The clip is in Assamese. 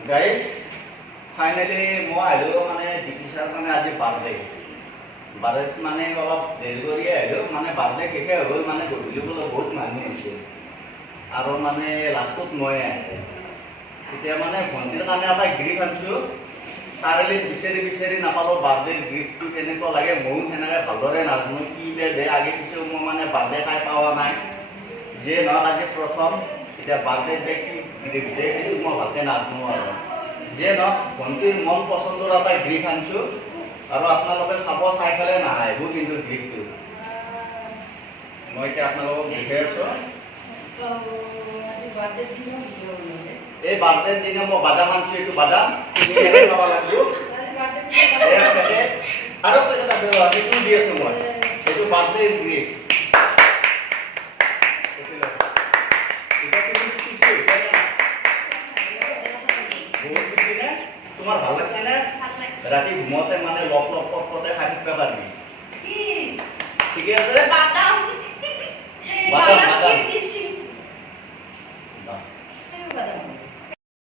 গাইজ ফাইনেলি মই আহিলোঁ মানে দীপিছাৰ মানে আজি বাৰ্থডে মানে অলপ দেৰি কৰি আহিলোঁ মানে বাৰ্থডে শেষে হৈ গ'ল মানে গধূলি বোলে বহুত মানুহ হৈছে আৰু মানে লাষ্টত মই আহিলোঁ এতিয়া মানে ভণ্টিৰ কাৰণে এটা গিফ্ট আনিছোঁ চাৰিআলিত বিচাৰি নাপালোঁ বাৰ্থডে গিফ্টটো কেনেকুৱা লাগে ময়ো সেনেকৈ ভালদৰে নাজানো কি দে আগে পিছেও মই মানে বাৰ্থডে খাই পোৱা নাই যিয়ে নহওক আজি প্ৰথম এতিয়া বাৰ্থডে ডে কি গিফ্ট দে সেইটো মই ভালকৈ নাজানো আৰু যিয়ে নহওক ভণ্টিৰ মন পচন্দৰ এটা গিফ্ট আনিছোঁ আৰু আপোনালোকে চাব চাই পেলাই নাহিব কিন্তু গিফ্টটো মই এতিয়া আপোনালোকক দেখাই আছোঁ এই বাৰ্থডেৰ দিনা মই বাদাম আনিছোঁ এইটো বাদাম তুমি খাব লাগিব আৰু পেকেট আছে সেইটো দি আছোঁ মই এইটো বাৰ্থডে গিফ্ট তোমাৰ ভাল লাগছে নে ৰাতি ঘুমতে মানে লপ লপ পটপটে খাই থাকিব পাৰিবি ঠিকে আছে